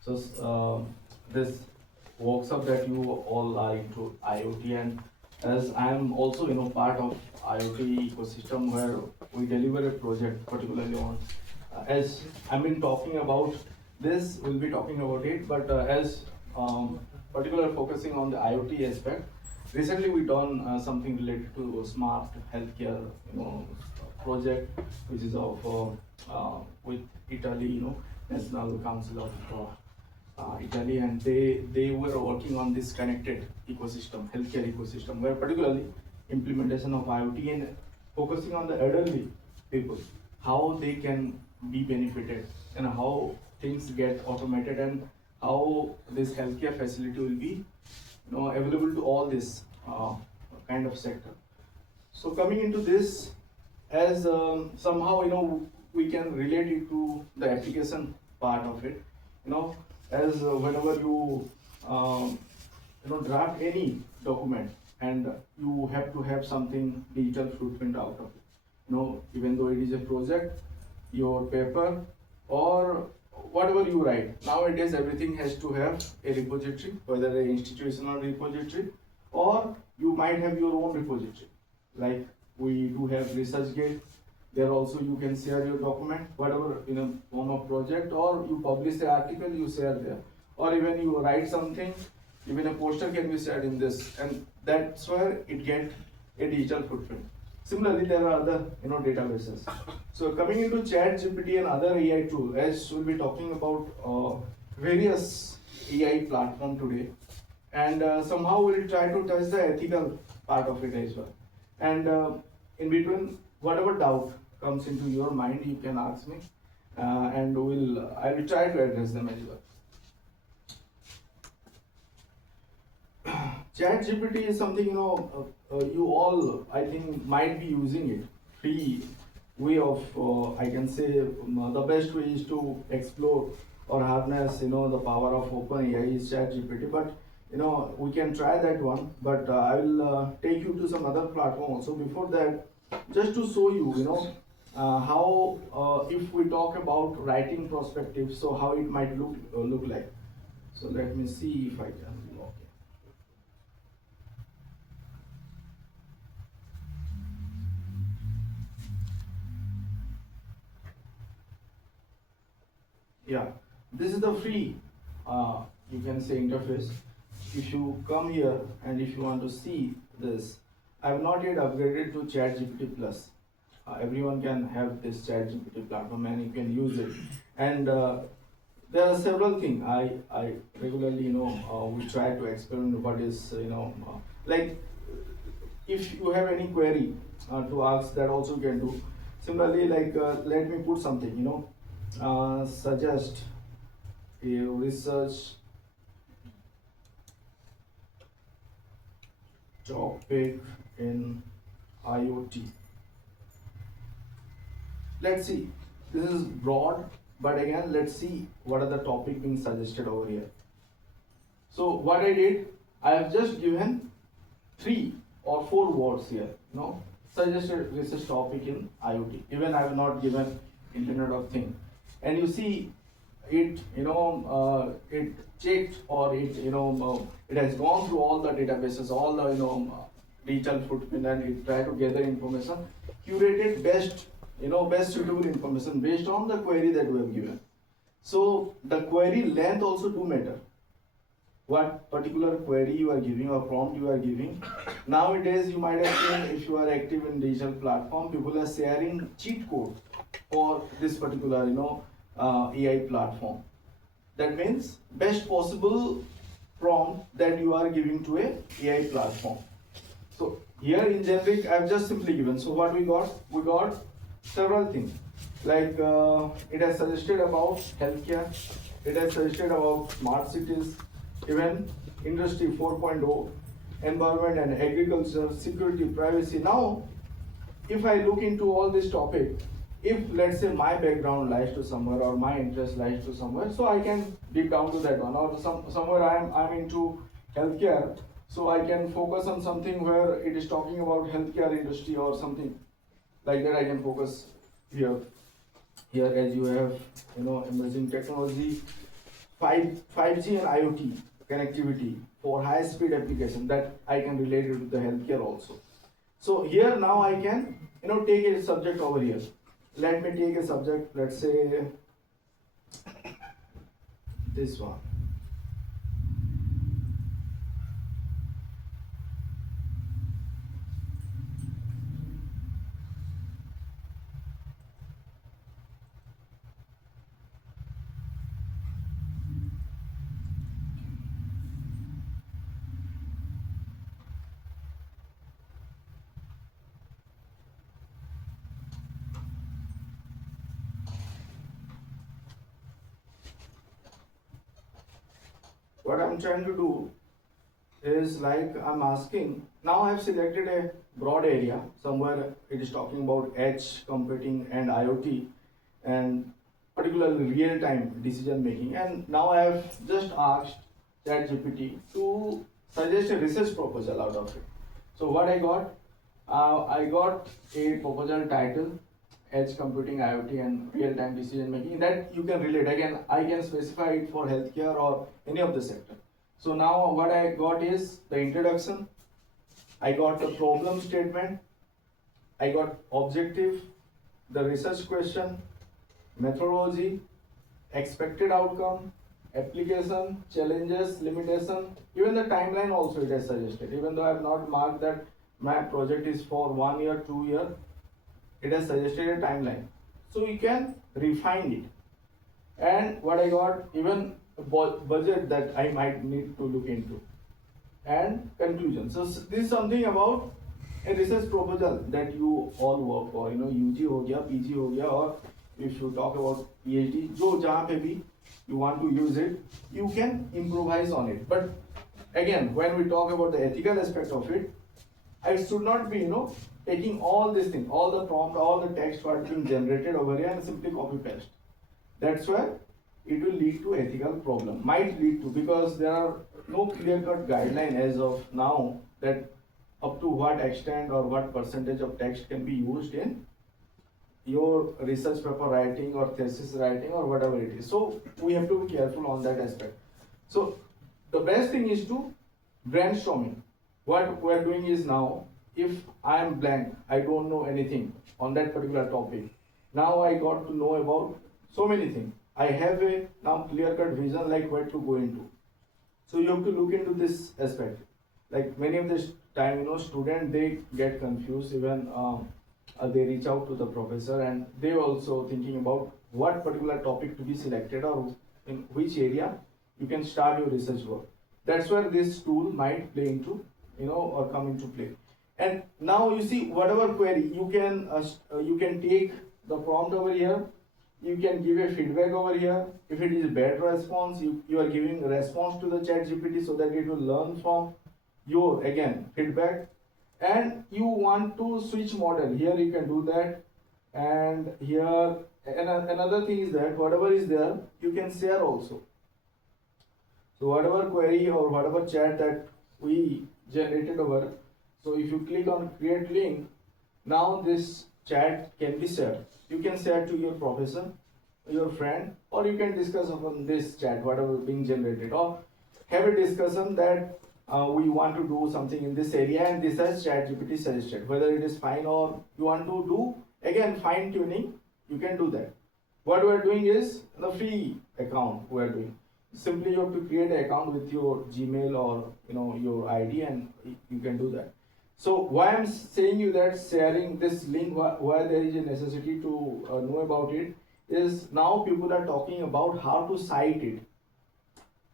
So this workshop that you all are into IoT, and as I am also part of IoT ecosystem where we deliver a project particularly on as I've been talking about this, we'll be talking about it, but as particular focusing on the IoT aspect, recently we done something related to smart healthcare, project, which is of with Italy, National Council of Italy, and they were working on this connected ecosystem, healthcare ecosystem, where particularly implementation of IoT and focusing on the elderly people, how they can be benefited and how things get automated and how this healthcare facility will be available to all this kind of sector. So coming into this, as somehow we can relate it to the application part of it. As whenever you draft any document and you have to have something digital footprint out of it. Even though it is a project, your paper or whatever you write. Nowadays, everything has to have a repository, whether an institutional repository or you might have your own repository. Like we do have ResearchGate. There also you can share your document, whatever in a form of project, or you publish the article, you share there, or even you write something, even a poster can be shared in this, and that's where it gets a digital footprint. Similarly, there are other databases. So coming into Chat GPT and other AI tools, as we'll be talking about various AI platform today, and somehow we'll try to touch the ethical part of it as well. And in between, whatever doubt comes into your mind, you can ask me, and I will try to address them as well. Chat GPT is something you all I think might be using it. Free way of I can say the best way is to explore or harness the power of OpenAI is Chat GPT. But we can try that one. But I will take you to some other platform also. Before that, just to show you how if we talk about writing perspective, so how it might look like. So let me see if I can log in. Yeah, this is the free you can say interface. If you come here and if you want to see this, I have not yet upgraded to ChatGPT Plus. Everyone can have this ChatGPT platform and you can use it. And there are several things I regularly we try to experiment what is like if you have any query to ask, that also you can do. Similarly, like let me put something suggest a research topic in IoT. Let's see, this is broad, but again let's see what are the topic being suggested over here. So what I did, I have just given 3 or 4 words here, suggested research topic in IoT. Even I have not given Internet of Things, and you see it it checked, or it has gone through all the databases, all the digital footprint, and it tried to gather information, curated best suitable information based on the query that we have given. So the query length also do matter, what particular query you are giving or prompt you are giving. Nowadays you might have seen, if you are active in digital platform, people are sharing cheat code for this particular AI platform. That means best possible prompt that you are giving to a AI platform. So here in generic I have just simply given. So what we got several things, like it has suggested about healthcare, it has suggested about smart cities, even industry 4.0, environment and agriculture, security, privacy. Now if I look into all this topic, if let's say my background lies to somewhere or my interest lies to somewhere, so I can dig down to that one, or somewhere I'm into healthcare, so I can focus on something where it is talking about healthcare industry or something like that. I can focus here. As you have emerging technology, 5G and IoT connectivity for high speed application that I can relate it with the healthcare also. So here now I can take a subject over here. Let me take a subject, let's say this one. What I'm trying to do is like I'm asking, now I have selected a broad area, somewhere it is talking about edge computing and IoT and particularly real-time decision making, and now I have just asked ChatGPT to suggest a research proposal out of it. So what I got a proposal title, edge computing, IoT and real-time decision making, that you can relate. Again, I can specify it for healthcare or any of the sector. So now what I got is the introduction, I got the problem statement, I got objective, the research question, methodology, expected outcome, application, challenges, limitation, even the timeline also it has suggested. Even though I have not marked that my project is for 1 year, 2 year, it has suggested a timeline. So you can refine it. And what I got, even a budget that I might need to look into. And conclusion. So this is something about a research proposal that you all work for. UG हो गया, PG हो गया, or if you talk about PhD, जो जहाँ पे भी you want to use it, you can improvise on it. But again, when we talk about the ethical aspect of it, I should not be taking all this thing, all the prompt, all the text what being generated over here and simply copy paste. That's why it will lead to ethical problem. Might lead to, because there are no clear-cut guideline as of now that up to what extent or what percentage of text can be used in your research paper writing or thesis writing or whatever it is. So we have to be careful on that aspect. So the best thing is to brainstorming. What we're doing is now, if I am blank, I don't know anything on that particular topic. Now I got to know about so many things. I have a now clear-cut vision like where to go into. So you have to look into this aspect. Like many of the time, students they get confused. Even they reach out to the professor and they also thinking about what particular topic to be selected or in which area you can start your research work. That's where this tool might play into, or come into play. And now you see whatever query you can take the prompt over here. You can give a feedback over here. If it is bad response, you are giving response to the ChatGPT so that it will learn from your again feedback. And you want to switch model, here you can do that. And here another thing is that whatever is there you can share also. So whatever query or whatever chat that we generated over, so if you click on create link, now this chat can be shared. You can share to your professor, your friend, or you can discuss upon this chat, whatever being generated, or have a discussion that we want to do something in this area and this has ChatGPT suggested. Whether it is fine or you want to do again fine tuning, you can do that. What we are doing is the free account we are doing. Simply you have to create an account with your Gmail or your ID and you can do that. So why I'm saying you that sharing this link, why there is a necessity to know about it, is now people are talking about how to cite it.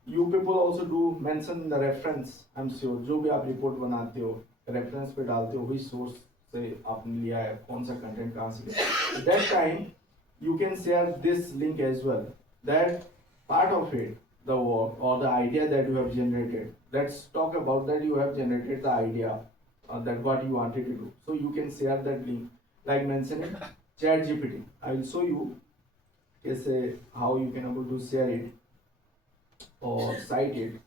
You people also do mention the reference. I'm sure जो भी आप report बनाते हो reference पे डालते हो which source से आपने लिया है, कौन सा content कहाँ से लिया. That time you can share this link as well. That part of it, the work or the idea that you have generated. Let's talk about that you have generated the idea that what you wanted to do. So you can share that link, like mentioning ChatGPT. I will show you how you can able to share it or cite it.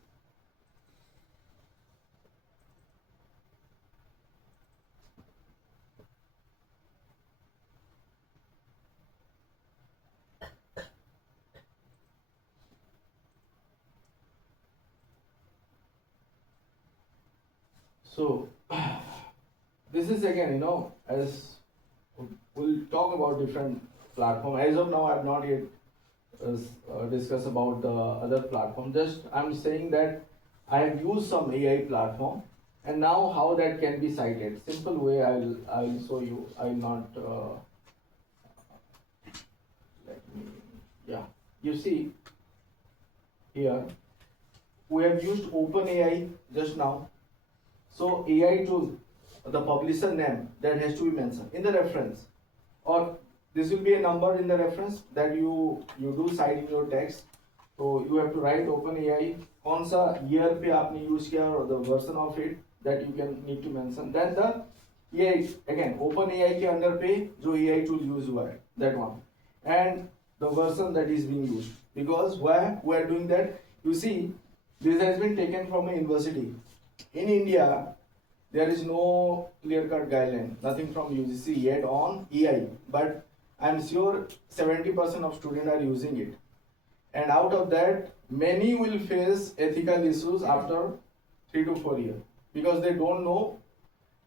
So this is again, as we'll talk about different platform. As of now, I've not yet discussed about the other platform. Just I'm saying that I have used some AI platform, and now how that can be cited. Simple way I'll show you. I'll not let me, yeah. You see here we have used OpenAI just now. So AI tool, the publisher name that has to be mentioned in the reference, or this will be a number in the reference that you do cite in your text. So you have to write OpenAI, कौन सा year पे आपने use किया or the version of it that you can need to mention. Then the AI again OpenAI के अंदर पे जो AI tool use हुआ है that one, and the version that is being used. Because why we are doing that? You see, this has been taken from a university. In India, there is no clear-cut guideline, nothing from UGC yet on AI, but I'm sure 70% of students are using it. And out of that, many will face ethical issues after 3 to 4 years because they don't know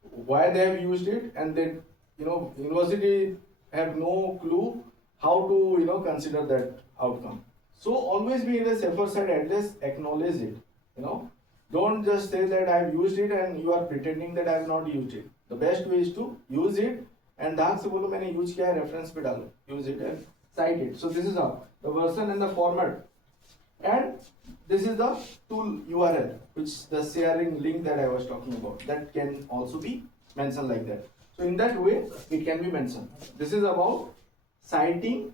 why they have used it, and they, university have no clue how to, consider that outcome. So always be in the safer side, at least acknowledge it, Don't just say that I have used it and you are pretending that I have not used it. The best way is to use it and धाक से बोलो मैंने use किया है, reference पे डालो, use it and cite it. So this is how the version and the format, and this is the tool URL, which the sharing link that I was talking about, that can also be mentioned like that. So in that way it can be mentioned. This is about citing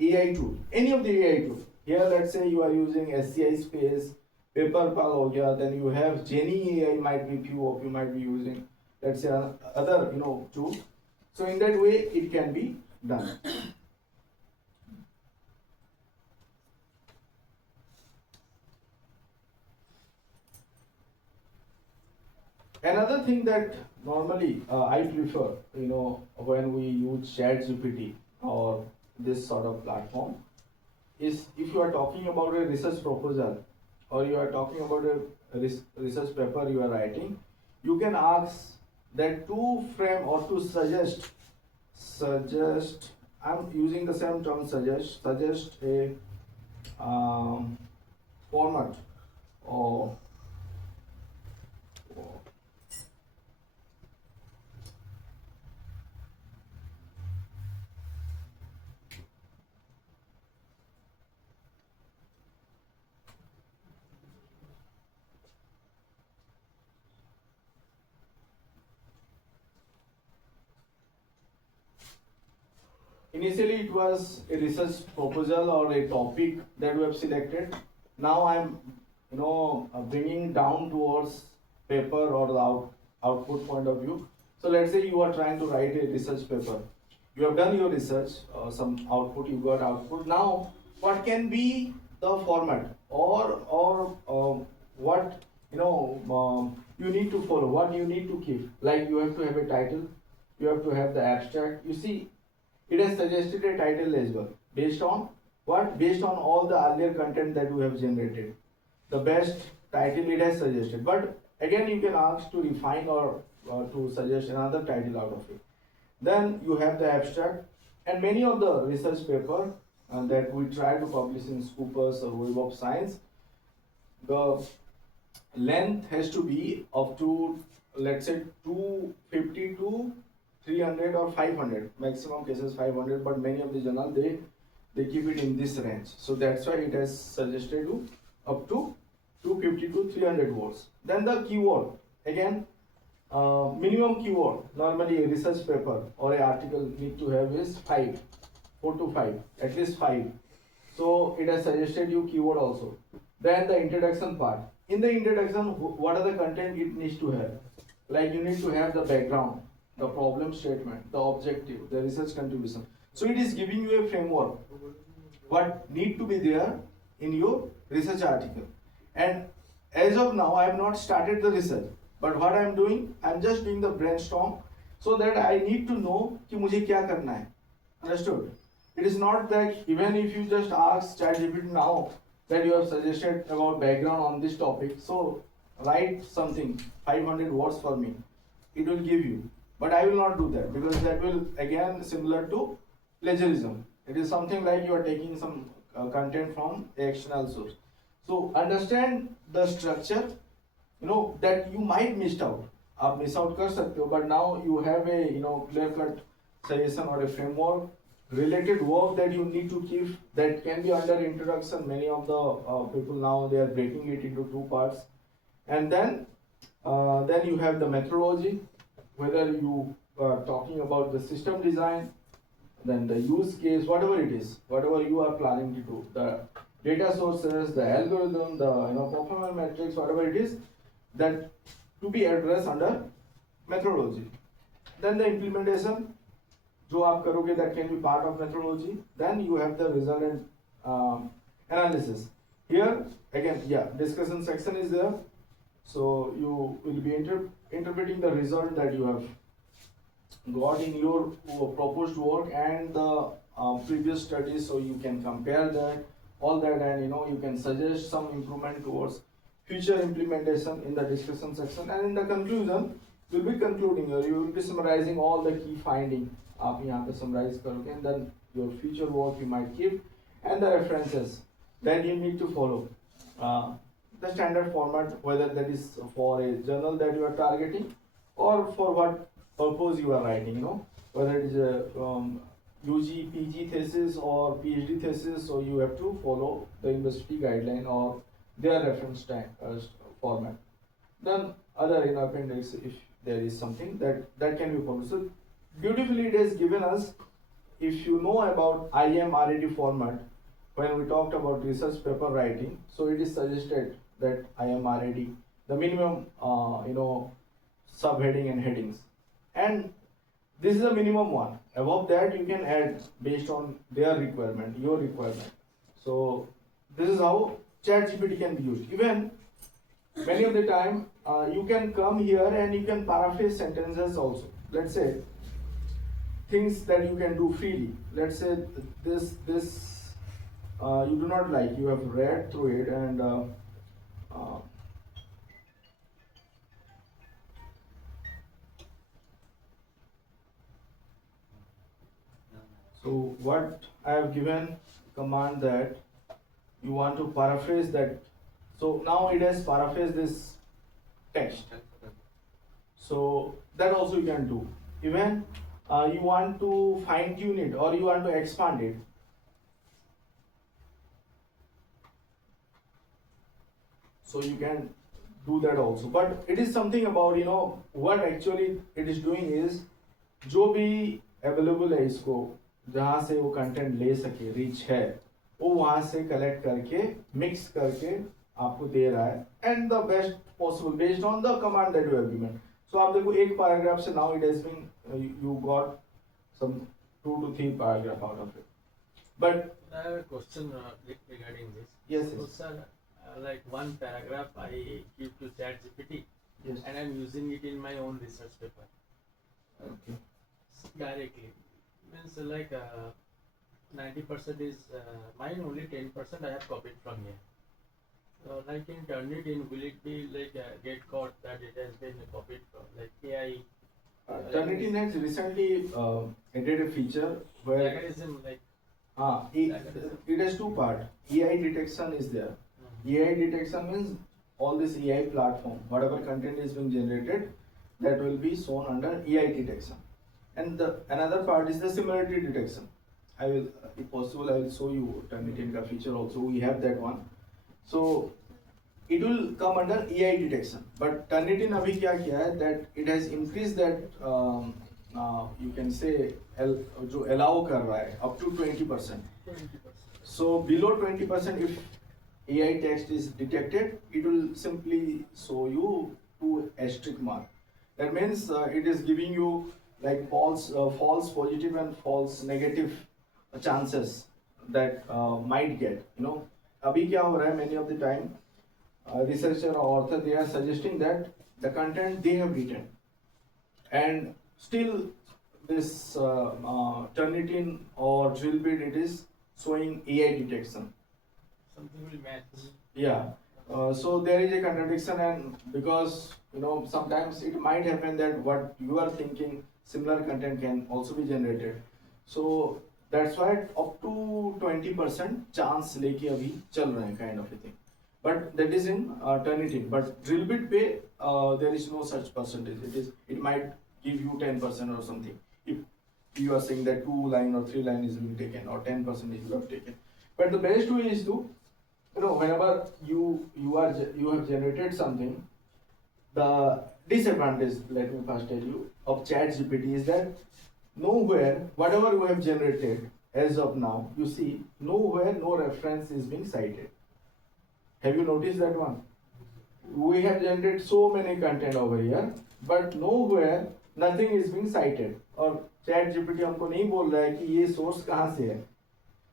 AI tool, any of the AI tool. Here let's say you are using SCI space, PaperPal हो गया, then you have Genie AI might be few of you might be using, let's say other tool. So in that way it can be done. Another thing that normally I prefer, when we use ChatGPT or this sort of platform, is if you are talking about a research proposal or you are talking about a research paper you are writing, you can ask that to frame or to suggest, I'm using the same term, suggest a format or initially it was a research proposal or a topic that we have selected. Now I'm bringing down towards paper or the output point of view. So let's say you are trying to write a research paper. You have done your research, some output, you got output. Now what can be the format or what you need to follow, what you need to keep. Like you have to have a title, you have to have the abstract. You see, it has suggested a title as well. Based on what? Based on all the earlier content that we have generated. The best title it has suggested. But again, you can ask to refine or to suggest another title out of it. Then you have the abstract. And many of the research paper that we try to publish in Scoopus or Web of Science, the length has to be up to, let's say, 250 to 300 or 500, maximum cases 500, but many of the journal they keep it in this range. So that's why it has suggested you up to 250 to 300 words. Then the keyword, again, minimum keyword normally a research paper or an article need to have is 4 to 5, at least 5. So it has suggested you keyword also. Then the introduction part. In the introduction, what are the content it needs to have? Like you need to have the background, the problem statement, the objective, the research contribution. So it is giving you a framework, what need to be there in your research article. And as of now, I have not started the research, but what I am doing, I am just doing the brainstorm so that I need to know कि मुझे क्या करना है. Understood? It is not that even if you just ask ChatGPT now that you have suggested about background on this topic, so write something 500 words for me, it will give you. But I will not do that, because that will again similar to plagiarism. It is something like you are taking some content from a external source. So understand the structure, that you might missed out. आप miss out कर सकते हो, but now you have a clear cut suggestion or a framework related work that you need to keep, that can be under introduction. Many of the people now they are breaking it into two parts, and then you have the methodology, whether you are talking about the system design, then the use case, whatever it is, whatever you are planning to do, the data sources, the algorithm, the performance metrics, whatever it is, that to be addressed under methodology. Then the implementation, जो आप करोगे, that can be part of methodology. Then you have the result and analysis. Here again, yeah, discussion section is there. So you will be interpreting the result that you have got in your proposed work and the previous studies, so you can compare that, all that, and you can suggest some improvement towards future implementation in the discussion section. And in the conclusion, you will be concluding, or you will be summarizing all the key findings. आप यहाँ पे summarize करोगे, and then your future work you might keep, and the references that you need to follow. The standard format, whether that is for a journal that you are targeting, or for what purpose you are writing, whether it is a UG, PG thesis or PhD thesis, so you have to follow the university guideline or their reference format. Then other in appendix, if there is something that can be followed. So beautifully it is given us, if you know about IMRAD format, when we talked about research paper writing, so it is suggested that IMRAD, the minimum, subheading and headings. And this is the minimum one. Above that, you can add based on their requirement, your requirement. So this is how ChatGPT can be used. Even many of the time, you can come here and you can paraphrase sentences also. Let's say things that you can do freely. Let's say this you do not like. You have read through it, and so what I have given command that you want to paraphrase that. So now it has paraphrased this text. So that also you can do. Even you want to fine tune it or you want to expand it. So you can do that also. But it is something about, what actually it is doing is, जो भी available है इसको, जहाँ से वो content ले सके, reach है, वो वहाँ से collect करके, mix करके आपको दे रहा है, and the best possible based on the command that you have given. So आप देखो एक paragraph से now it has been you got some 2 to 3 paragraph out of it. But I have a question regarding this. Yes. So, sir, like one paragraph I give to ChatGPT, Yes. and I'm using it in my own research paper. Okay. Directly. Means like 90% is mine, only 10% I have copied from here. So like in Turnitin, will it be like get caught that it has been copied from like AI? Turnitin has recently added a feature where Mechanism like it has two parts. AI detection is there. AI detection means all this AI platform, whatever content is being generated, that will be shown under AI detection. And the another part is the similarity detection. I will, if possible, I will show you Turnitin ka feature also. We have that one. So it will come under AI detection. But Turnitin abhi kya kiya hai, that it has increased that you can say जो allow कर रहा है up to 20%. 20%. So below 20%, if AI text is detected, it will simply show you 2 asterisk mark. That means it is giving you like false positive and false negative chances that might get. अभी क्या हो रहा है, many of the time researcher or author, they are suggesting that the content they have written, and still this Turnitin or Drillbit, it is showing AI detection. Something will match. Yeah, So there is a contradiction, and because sometimes it might happen that what you are thinking, similar content can also be generated. So that's why up to 20% chance लेके अभी चल रहे हैं kind of a thing. But that is in Turnitin. But drill bit pay, there is no such percentage. It might give you 10% or something if you are saying that 2 line or 3 line is being taken or 10% is you have taken. But the best way is to whenever you have generated something, the disadvantage, let me first tell you, of ChatGPT is that nowhere, whatever you have generated as of now, you see nowhere no reference is being cited. Have you noticed that one? We have generated so many content over here, but nowhere nothing is being cited. और ChatGPT हमको नहीं बोल रहा है कि ये source कहाँ से है.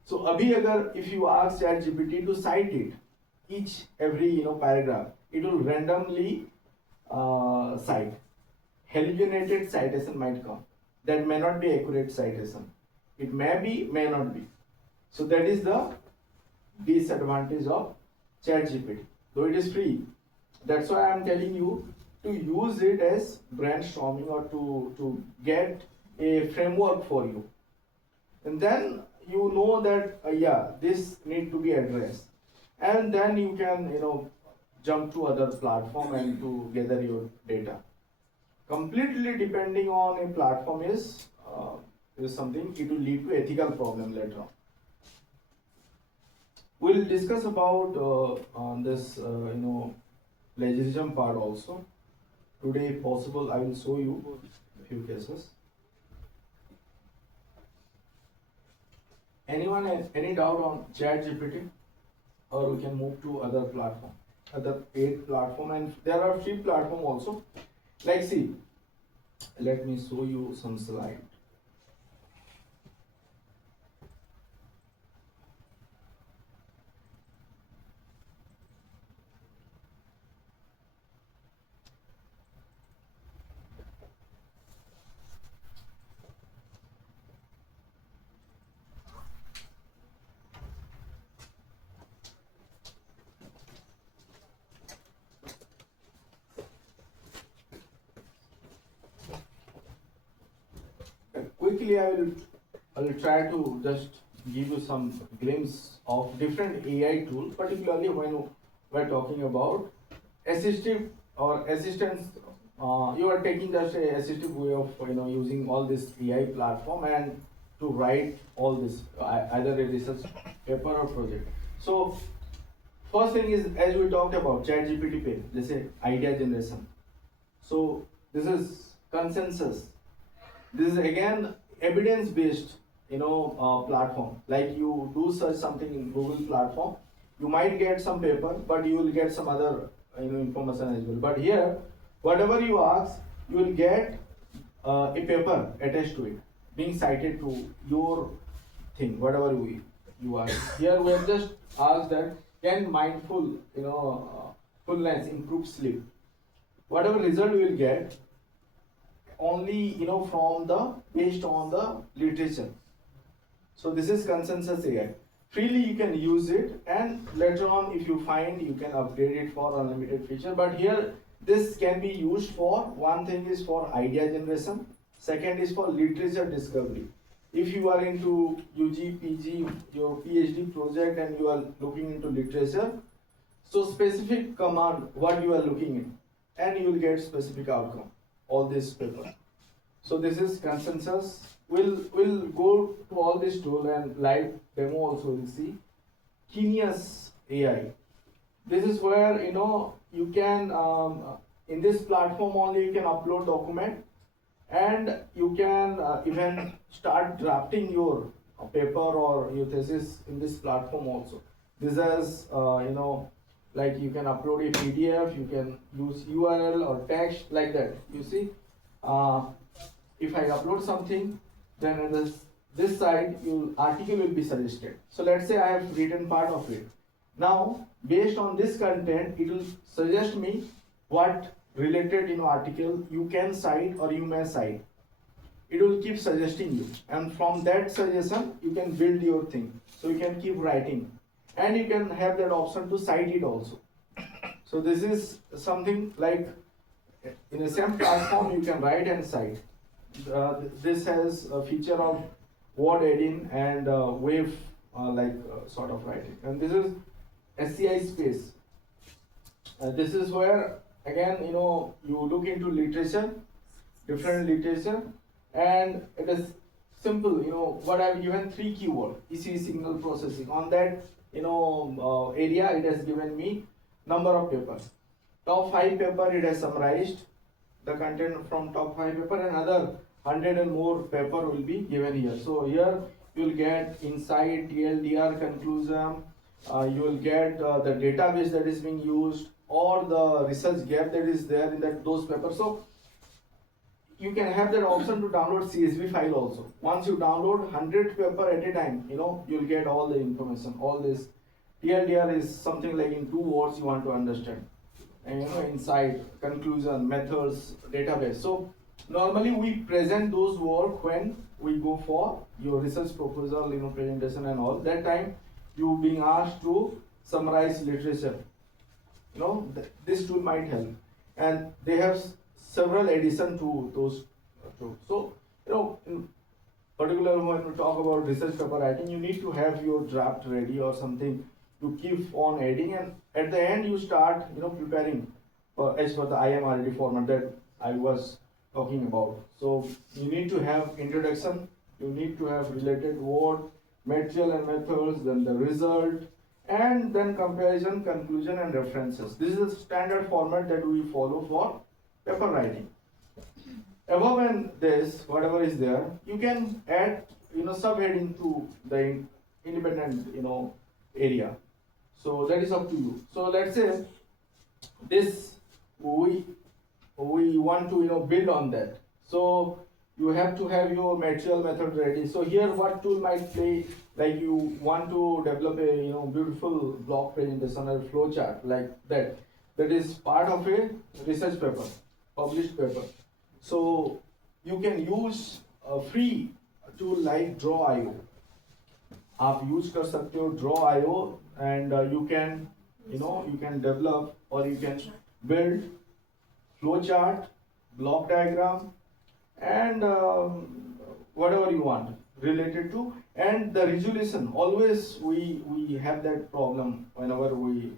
So अभी अगर if you ask ChatGPT to cite it, each every paragraph, it will randomly cite. Hallucinated citation might come. That may not be accurate citation. It may be, may not be. So that is the disadvantage of ChatGPT. Though it is free, that's why I am telling you to use it as brainstorming or to get a framework for you, and then you know that yeah, this need to be addressed, and then you can jump to other platform and to gather your data. Completely depending on a platform is something, it will lead to ethical problem later on. We'll discuss about on this plagiarism part also today. If possible, I will show you a few cases. Anyone has any doubt on ChatGPT, or we can move to other platform, other paid platform, and there are free platform also. Like see, let me show you some slide. Quickly, I will try to just give you some glimpse of different AI tools, particularly when we're talking about assistive or assistance. You are taking just a assistive way of using all this AI platform and to write all this either a research paper or project. So first thing is, as we talked about ChatGPT pay, let's say idea generation. So this is consensus. This is again evidence-based, platform. Like you do search something in Google platform, you might get some paper, but you will get some other information as well. But here, whatever you ask, you will get a paper attached to it, being cited to your thing, whatever you ask. Here we have just asked that can fullness improve sleep. Whatever result we will get, only from the based on the literature. So this is consensus AI. Freely you can use it, and later on if you find, you can upgrade it for unlimited feature. But here this can be used for, one thing is for idea generation, second is for literature discovery. If you are into UG, PG, your PhD project, and you are looking into literature, so specific command what you are looking in, and you will get specific outcome. All this paper. So this is consensus. We'll go to all this tool and live demo also. We'll see Genius AI. This is where you can in this platform only you can upload document, and you can even start drafting your paper or your thesis in this platform also. This is like you can upload a PDF, you can use URL or text like that. You see, if I upload something, then at this side, article will be suggested. So let's say I have written part of it. Now, based on this content, it will suggest me what related article you can cite or you may cite. It will keep suggesting you, and from that suggestion, you can build your thing. So you can keep writing, and you can have that option to cite it also. So this is something like in the same platform you can write and cite. This has a feature of word editing and wave sort of writing. And this is SCI space. This is where again you look into literature, different literature, and it is simple. What I've given 3 keyword EC signal processing. On that area it has given me number of papers. Top 5 paper it has summarized the content from top 5 paper, and another 100 and more paper will be given here. So here you will get insight, TLDR, conclusion, you will get the database that is being used or the research gap that is there in those papers. So you can have that option to download CSV file also. Once you download 100 paper at a time, you'll get all the information. All this TLDR is something like in 2 words you want to understand. And insight, conclusion, methods, database. So normally we present those work when we go for your research proposal, presentation and all. That time you being asked to summarize literature. This tool might help, and they have several addition to those tools. So in particular when we talk about research paper writing, you need to have your draft ready or something to keep on adding, and at the end you start preparing as per the IMRD format that I was talking about. So you need to have introduction, you need to have related word, material and methods, then the result, and then comparison, conclusion and references. This is a standard format that we follow for paper writing. Above and this, whatever is there, you can add subheading to the independent area. So that is up to you. So let's say this we want to build on that. So you have to have your material method ready. So here what tool might play, like you want to develop a beautiful block presentation or flow chart like that. That is part of a research paper, published paper. So you can use a free tool like Draw.io. आप use कर सकते हो Draw.io, and you can develop or you can build flowchart, block diagram, and whatever you want related to. And the resolution, always we have that problem whenever we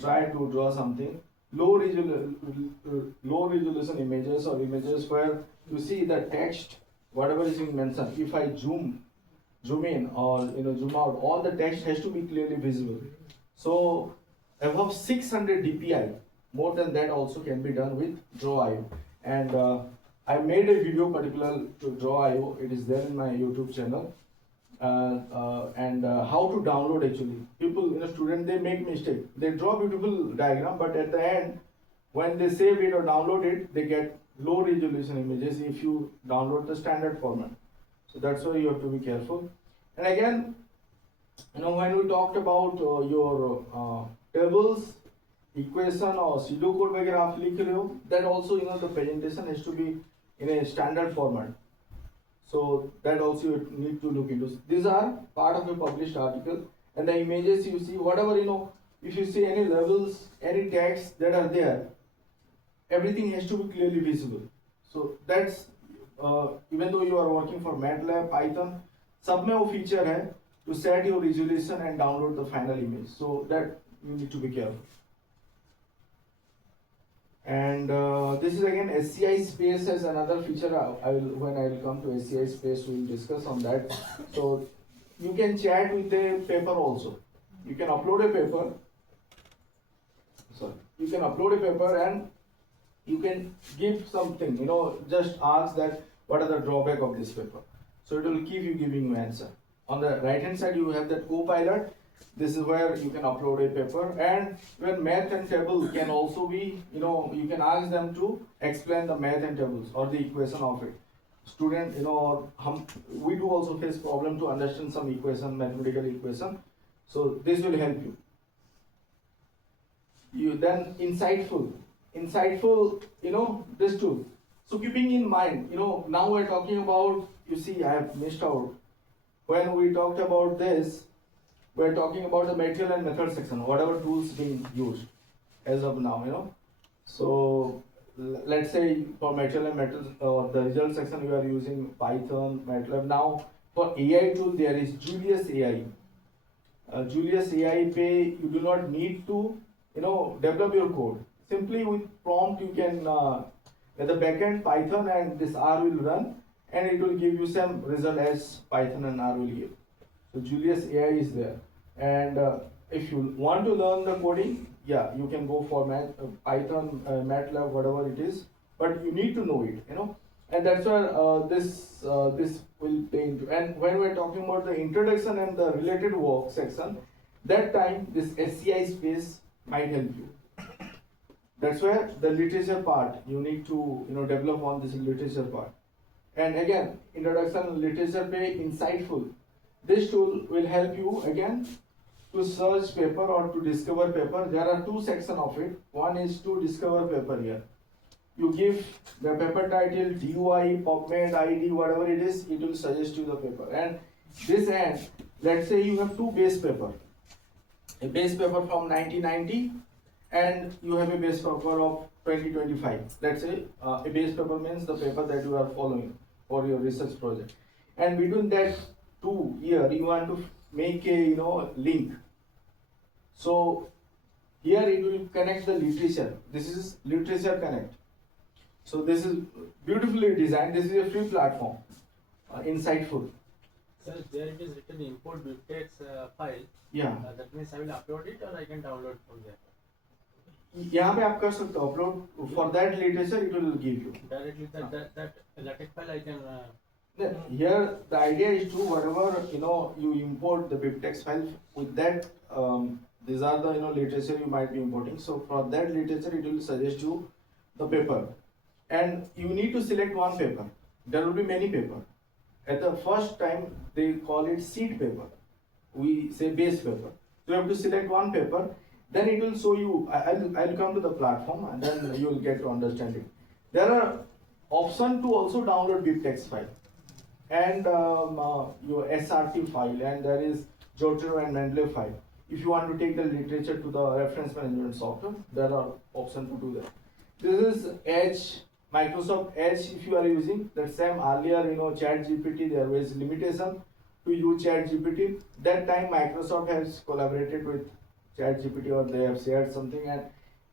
try to draw something. Low resolution images or images where you see the text, whatever is being mentioned. If I zoom in or zoom out, all the text has to be clearly visible. So above 600 dpi, more than that also can be done with Draw.io. And I made a video particular to Draw.io. It is there in my YouTube channel. And how to download actually. People, student, they make mistake. They draw beautiful diagram, but at the end, when they save it or download it, they get low resolution images if you download the standard format. So that's why you have to be careful. And again, when we talked about your tables, equation or pseudocode वगैरह आप लिख रहे हो, that also the presentation has to be in a standard format. So that also you need to look into. These are part of a published article, and the images you see, whatever if you see any levels, any text that are there, everything has to be clearly visible. So that's even though you are working for MATLAB, Python, सब में वो feature है to set your resolution and download the final image. So that you need to be careful. And this is again SCI space as another feature. When I will come to SCI space, we will discuss on that. So you can chat with a paper also. You can upload a paper. Sorry, you can upload a paper and you can give something. Just ask that what are the drawback of this paper. So it will keep you giving you answer. On the right hand side, you have that Copilot. This is where you can upload a paper, and even math and table can also be, you can ask them to explain the math and tables or the equation of it. Student, we do also face problem to understand some equation, mathematical equation. So this will help you. Then insightful, this tool. So keeping in mind, now we're talking about, you see, I have missed out. When we talked about this, we're talking about the material and method section, whatever tools being used. as of now, So let's say for material and metals, the result section we are using Python, MATLAB. Now for AI tool there is Julius AI. Julius AI pay, you do not need to develop your code. Simply with prompt you can at the backend Python and this R will run and it will give you some result as Python and R will give. So Julius AI is there, and if you want to learn the coding, yeah, you can go for Python, MATLAB, whatever it is, but you need to know it, and that's where this will play into. And when we're talking about the introduction and the related work section, that time this SCI space might help you. That's where the literature part you need to develop on this literature part. And again, introduction literature pay insightful. This tool will help you again to search paper or to discover paper. There are two sections of it. One is to discover paper here. You give the paper title, DOI, PubMed, ID, whatever it is, it will suggest you the paper. And this end, let's say you have two base paper. A base paper from 1990 and you have a base paper of 2025. Let's say a base paper means the paper that you are following for your research project. And between that 2 year, you want to make a link. So here it will connect the literature. This is literature connect. So this is beautifully designed. This is a free platform, insightful. Sir, there it is written import Bibliometric file. Yeah. That means I will upload it or I can download from there. यहाँ पे आप कर सकते हो upload for that literature. It will give you directly that LaTeX file I can. Here the idea is to whatever you import the BibTeX file with that. These are the literature you might be importing. So for that literature, it will suggest you the paper, and you need to select one paper. There will be many paper. At the first time they call it seed paper. We say base paper. So you have to select one paper. Then it will show you. I'll come to the platform and then you will get to understand it. There are option to also download BibTeX file and your SRT file, and there is Jotero and Mendeley file. If you want to take the literature to the reference management software, there are options to do that. This is Edge, Microsoft Edge. If you are using that same earlier, ChatGPT, there was limitation to use ChatGPT. That time Microsoft has collaborated with ChatGPT or they have shared something, and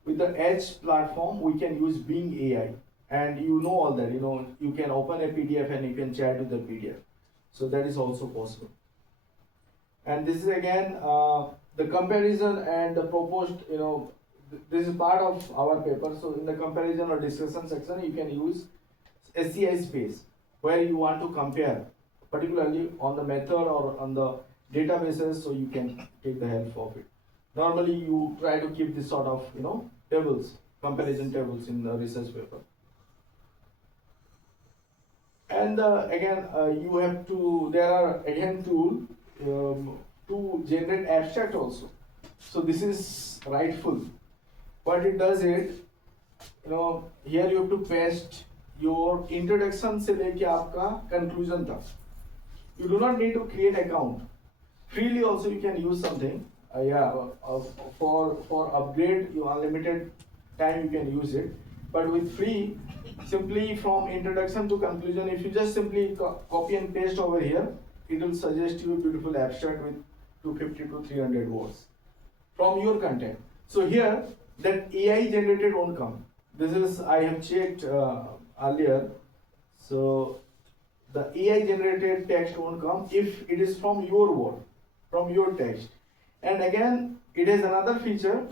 with the Edge platform we can use Bing AI, and all that. You can open a PDF and you can chat with the PDF. So that is also possible. And this is again the comparison and the proposed. This is part of our paper. So in the comparison or discussion section, you can use SCI space where you want to compare, particularly on the method or on the databases, so you can take the help of it. Normally you try to keep this sort of tables, comparison tables in the research paper. And again you have to, there are again tool to generate abstract also. So this is rightful. What it does is, here you have to paste your introduction से लेके आपका conclusion तक. You do not need to create account. Freely also you can use something. For upgrade, you unlimited time you can use it. But with free, simply from introduction to conclusion, if you just simply copy and paste over here, it will suggest you a beautiful abstract with 250 to 300 words from your content. So here, that AI generated won't come. This is, I have checked earlier. So the AI generated text won't come if it is from your word, from your text. And again, it has another feature.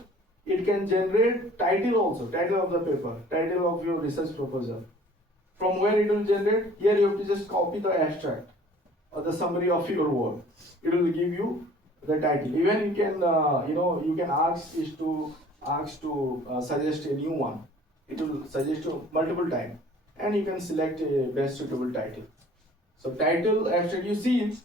It can generate title also, title of the paper, title of your research proposal. From where it will generate? Here you have to just copy the abstract or the summary of your work. It will give you the title. Even you can, you can ask to suggest a new one. It will suggest you multiple times, and you can select a best suitable title. So title, abstract. You see,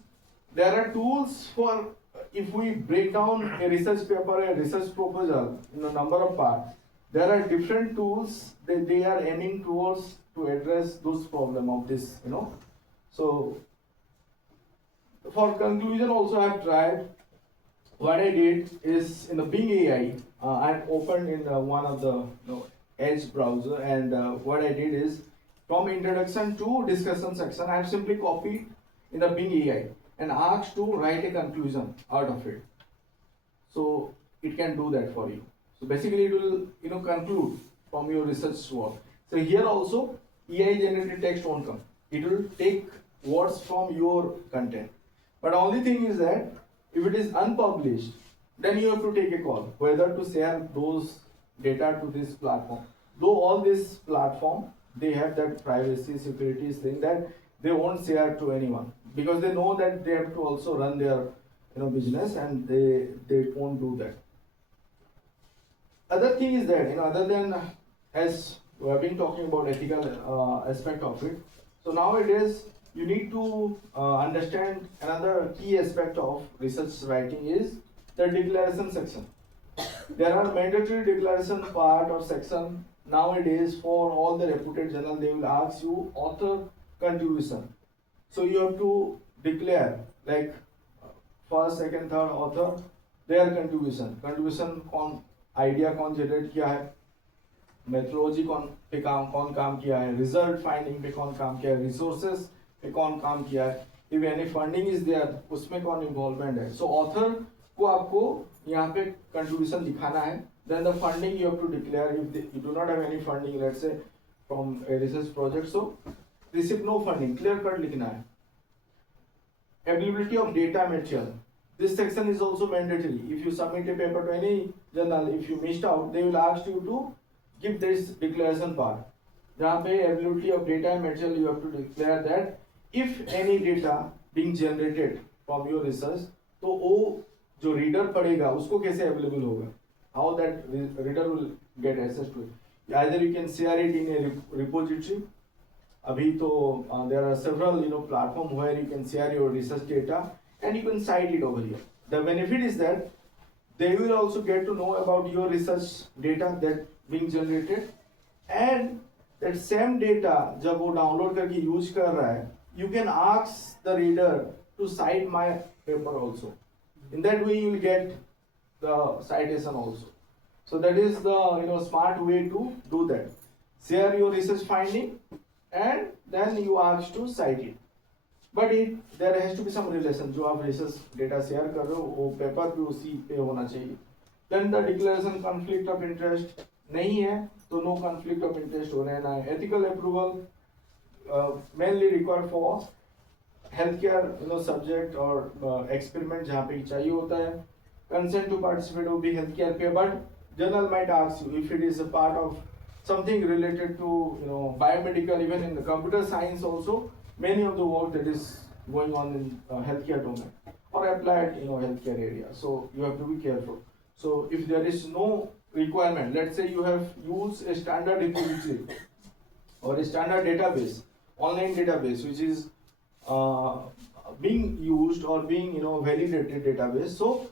there are tools for. If we break down a research paper, a research proposal in a number of parts, there are different tools that they are aiming towards to address those problems of this, So for conclusion also I have tried, what I did is in the Bing AI, I opened in one of the Edge browser, and what I did is from introduction to discussion section, I have simply copied in the Bing AI and asked to write a conclusion out of it. So it can do that for you. So basically, it will conclude from your research work. So here also, AI generated text won't come. It will take words from your content. But only thing is that if it is unpublished, then you have to take a call whether to share those data to this platform. Though all this platform, they have that privacy security thing that they won't share to anyone, because they know that they have to also run their business, and they won't do that. Other thing is that other than, as we have been talking about ethical aspect of it, so nowadays you need to understand another key aspect of research writing is the declaration section. There are mandatory declaration part or section nowadays for all the reputed journal. They will ask you author contribution. So you have to declare like first, second, third author, their contribution कौन idea कौन generate किया है, methodology कौन काम किया है, result finding पे कौन काम किया है, resources पे कौन काम किया है, if any funding is there उसमें कौन involvement है. So author को आपको यहाँ पे contribution दिखाना है. Then the funding you have to declare. If you do not have any funding, let's say from a research project, so receive no funding, clear cut लिखना है. Availability of data material. This section is also mandatory. If you submit a paper to any journal, if you missed out, they will ask you to give this declaration part. जहाँ पे availability of data material, you have to declare that if any data being generated from your research, तो वो जो reader पढ़ेगा उसको कैसे available होगा? How that reader will get access to it? Either you can share it in a repository. अभी तो there are several platform where you can share your research data and you can cite it over here. The benefit is that they will also get to know about your research data that being generated, and that same data जब वो download करके use कर रहा है, you can ask the reader to cite my paper also. In that way you will get the citation also. So that is the smart way to do that. Share your research finding and then you ask to cite it. But there has to be some relation. जो आप research data share कर रहे हो वो paper भी उसी पे होना चाहिए. Then the declaration conflict of interest नहीं है तो no conflict of interest हो रहना है. Ethical approval mainly required for healthcare subject और experiment जहाँ पे चाहिए होता है. Consent to participate will be healthcare पे, but journal might ask you if it is a part of something related to biomedical, even in the computer science also, many of the work that is going on in healthcare domain or applied healthcare area. So you have to be careful. So if there is no requirement, let's say you have used a standard repository or a standard database, online database, which is being used or being validated database, so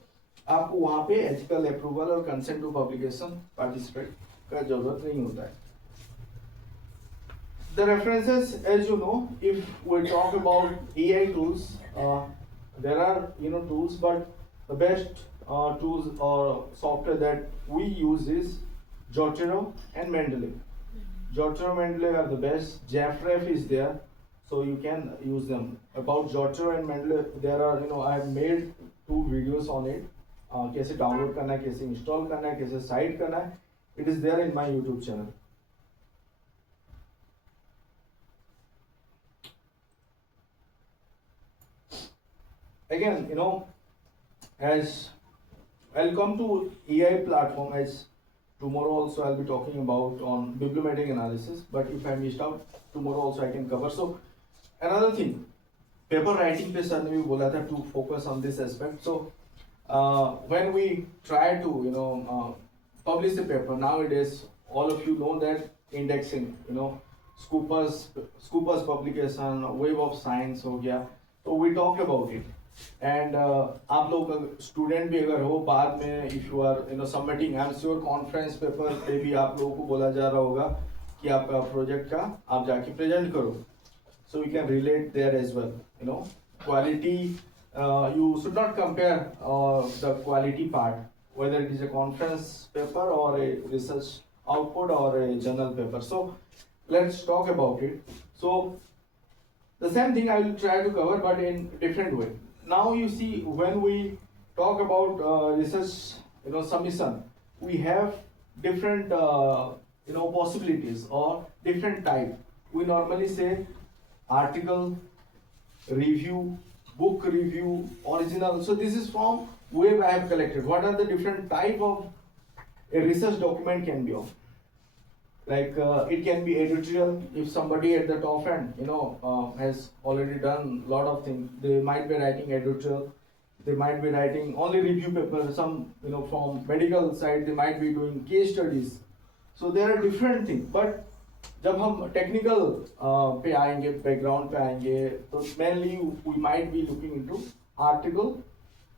आपको वहाँ पे ethical approval और consent to publication participate का जरूरत नहीं होता है. The references, as you know, if we talk about AI tools, there are tools, but the best tools or software that we use is Jotero and Mendeley. Jotero and Mendeley are the best. JeffRef is there, so you can use them. About Jotero and Mendeley, there are I have made 2 videos on it. कैसे download करना है, कैसे install करना है, कैसे site करना है. It is there in my YouTube channel. Again, as I'll come to AI platform, as tomorrow also I'll be talking about on bibliometric analysis, but if I missed out, tomorrow also I can cover. So another thing, paper writing पे sir ने भी बोला था to focus on this aspect. So when we try to publish the paper nowadays, all of you know that indexing, Scoopers publication, Web of Science हो गया, so we talk about it. And आप लोग student भी अगर हो बाद में, if you are submitting, I'm sure conference paper पे भी आप लोगों को बोला जा रहा होगा कि आपका प्रोजेक्ट का आप जाके प्रेजेंट करो. So you can relate there as well. Quality, you should not compare the quality part whether it is a conference paper or a research output or a journal paper. So let's talk about it. So the same thing I will try to cover, but in different way. Now you see, when we talk about research, submission, we have different, possibilities or different type. We normally say article, review, book review, original. So this is from where I have collected. What are the different type of a research document can be of? Like it can be editorial. If somebody at the top end, has already done a lot of things, they might be writing editorial. They might be writing only review paper. Some, from medical side, they might be doing case studies. So there are different things. But जब हम technical पे आएंगे, background पे आएंगे, तो mainly we might be looking into article,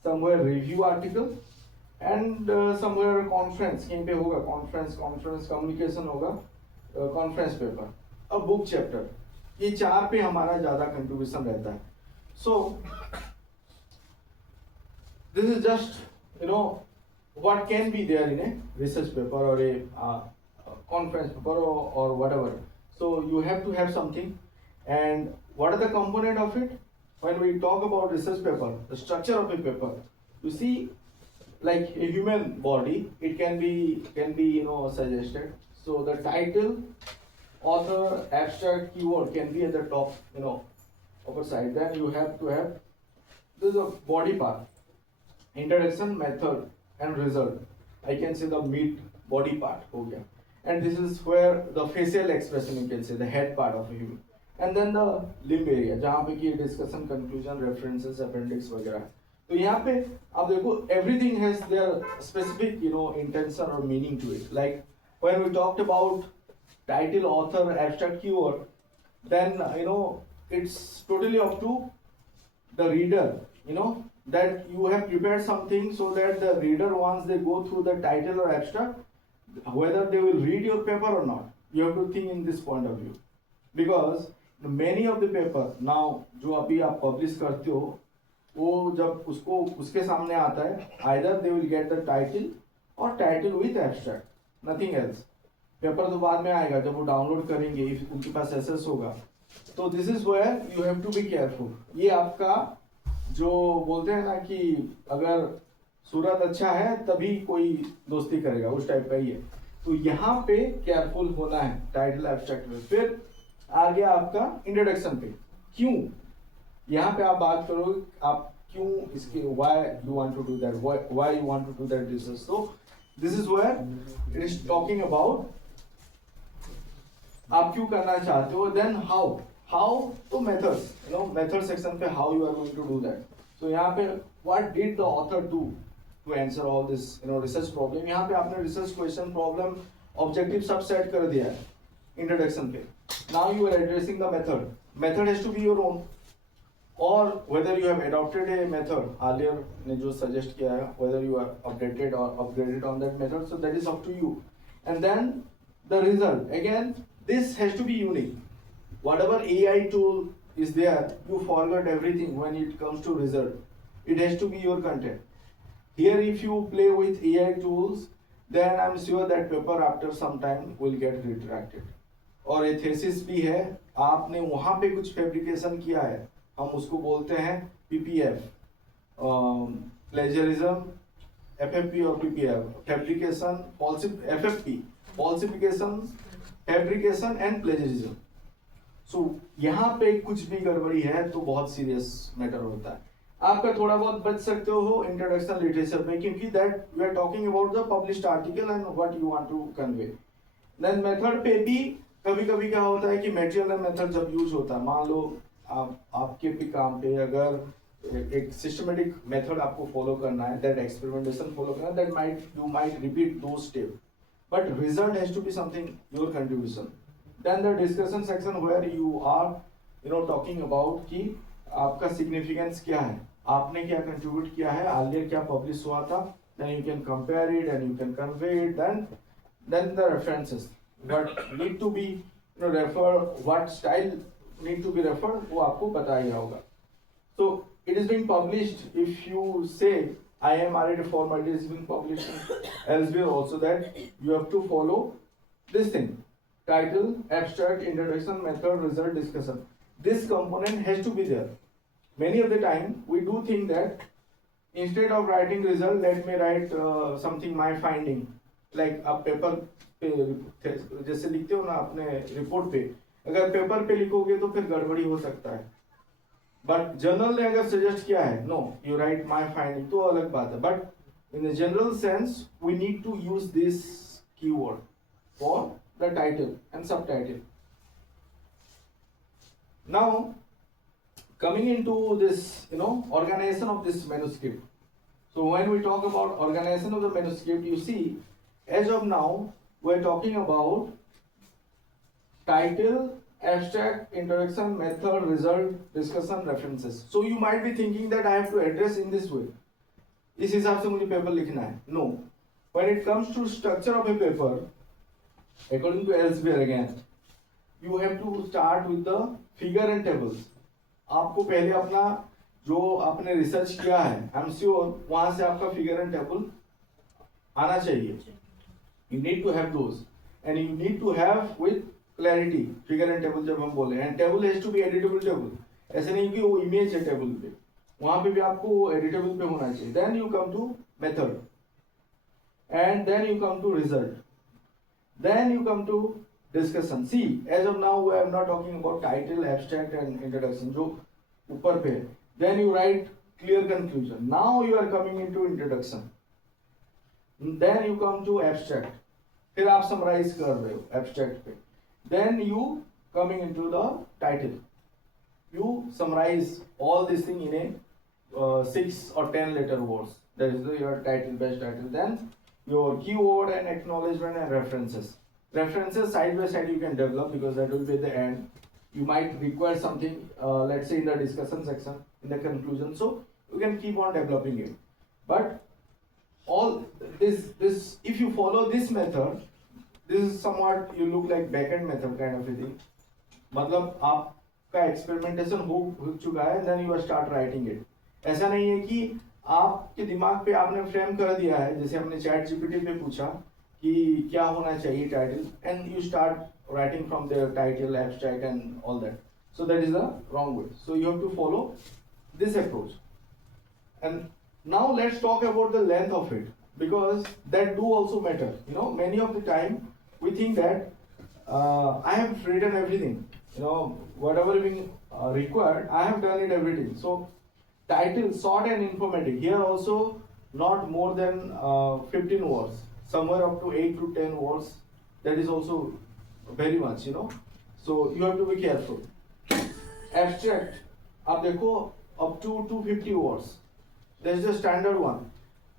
somewhere review article, and somewhere conference, कहीं पे होगा कॉन्फ्रेंस कम्युनिकेशन होगा, कॉन्फ्रेंस पेपर, अब बुक चैप्टर. ये चार पे हमारा ज्यादा कंट्रीब्यूशन रहता है. So this is just what can be there in a research paper or a conference paper or whatever. So you have to have something. And what are the component of it? When we talk about research paper, the structure of a paper, you see, like a human body, it can be suggested. So the title, author, abstract, keyword can be at the top, upper side. Then you have to have, this is a body part, introduction, method and result. I can say the mid body part. Okay. And this is where the facial expression, you can say, the head part of a human. And then the limb area, जहाँ पे कि discussion, conclusion, references, appendix वगैरह. तो यहाँ पे आप देखो, everything has their specific, intention or meaning to it. Like when we talked about title, author, abstract, keyword, then it's totally up to the reader, that you have prepared something so that the reader, once they go through the title or abstract, whether they will read your paper or not, you have to think in this point of view. Because many of the paper now जो अभी आप publish करते हो, वो जब उसके सामने आता है, either they will get the title or title with abstract, nothing else. Paper तो बाद में आएगा जब वो डाउनलोड करेंगे, उनके पास एक्सेस होगा. तो this is where you have to be careful. ये आपका जो बोलते हैं ना कि अगर सूरत अच्छा है तभी कोई दोस्ती करेगा, उस टाइप का ही है. तो यहाँ पे केयरफुल होना है टाइटल एब्स्ट्रैक्ट में. फिर आ गया आपका इंट्रोडक्शन पे. क्यों यहाँ पे आप बात करो, आप क्यों इसके why you want to do that, why you want to do that research. So this is where it is talking about आप क्यों करना चाहते हो. देन हाउ तो मेथड्स, मेथड सेक्शन पे how you are going to do that. So यहाँ पे what did the author do to answer all this research problem. यहाँ पे आपने research question, problem, objective सब set कर दिया है introduction पे. Now you are addressing the method. Method has to be your own, or whether you have adopted a method earlier ने जो suggest किया है, whether you are updated or upgraded on that method, so that is up to you. And then the result, again this has to be unique. Whatever AI tool is there, you forget everything when it comes to result. It has to be your content. Here if you play with AI tools, then I'm sure that paper after some time will get retracted. और एक thesis भी है, आपने वहाँ पे कुछ fabrication किया है, हम उसको बोलते हैं PPF, plagiarism, FFP और PPF, fabrication, FFP, falsification, fabrication and plagiarism. So यहाँ पे कुछ भी गड़बड़ी है तो बहुत serious matter होता है. आपका थोड़ा बहुत बच सकते हो इंट्रोडक्शन लिटरेचर में, क्योंकि that we are talking about the published article and what you want to convey. Then method पे भी कभी कभी क्या होता है कि मटेरियल एंड मेथड जब यूज होता है, मान लो आपके भी काम पे अगर एक सिस्टमेटिक मेथड आपको फॉलो करना है, दैट एक्सपेरिमेंटेशन फॉलो करना है, दैट यू माइट रिपीट दो step, but result has to be something your contribution. Then the discussion section where you are talking about कि आपका सिग्निफिकेंस क्या है, आपने क्या कंट्रीब्यूट किया है, आलियर क्या पब्लिश हुआ था, then you can compare it and you can convey it. Then the references but need to be referred, what style need to be referred, वो आपको पता ही होगा. So it is being published. If you say IMRA format is being published elsewhere also, that you have to follow this thing: title, abstract, introduction, method, result, discussion. This component has to be there. Many of the time we do think that instead of writing result, let me write something my finding. Like आप paper पे जैसे लिखते हो ना अपने report पे, अगर paper पे लिखोगे तो फिर गड़बड़ी हो सकता है. बट जर्नल ने अगर सजेस्ट किया है, no you write my finding, तो अलग बात है. But in the general sense we need to use this keyword for the title and subtitle. Now coming into this, organization of this manuscript. So when we talk about organization of the manuscript, you see, as of now we're talking about title, abstract, introduction, method, result, discussion, references. So you might be thinking that I have to address in this way, इस हिसाब से मुझे paper लिखना है. No, when it comes to structure of a paper, according to Elsewhere again, you have to start with the figure and tables. आपको पहले अपना जो आपने रिसर्च किया है, आई एम श्योर वहां से आपका फिगर एंड टेबल आना चाहिए. You need to have those, and you need to have with clarity figure and table. जब हम बोले, and table has to be editable table. ऐसे नहीं कि वो इमेज है टेबल पे, वहां पे भी आपको एडिटेबल पे होना चाहिए. Then you come to method, and then you come to result, then you come to discussion. See, as of now we are not talking about title, abstract and introduction जो ऊपर पे. Then you write clear conclusion. Now you are coming into introduction. Then you come to abstract. फिर आप summarize कर रहे हो abstract पे. Then you coming into the title. You summarize all this thing in a 6 or 10 letter words. That is your title, best title. Then your keyword and acknowledgement and references. References side by side you can develop, because that will be at the end. You might require something, let's say in the discussion section, in the conclusion. So you can keep on developing it. But all this, if you follow this method, this is somewhat you look like backend method kind of a thing. मतलब आपका experimentation हो चुका है, then you start writing it. ऐसा नहीं है कि आपके दिमाग पे आपने फ्रेम कर दिया है, जैसे हमने चैट जीपीटी पे पूछा कि क्या होना चाहिए title, and you start writing from the title, abstract and all that. So that is the wrong way. So you have to follow this approach. And now let's talk about the length of it, because that do also matter. Many of the time we think that I have written everything, whatever being required, I have done it everything. So title, short and informative. Here also not more than 15 words, somewhere up to 8 to 10 words. That is also very much, So you have to be careful. Abstract, आप देखो up to 250 words. That's the standard one.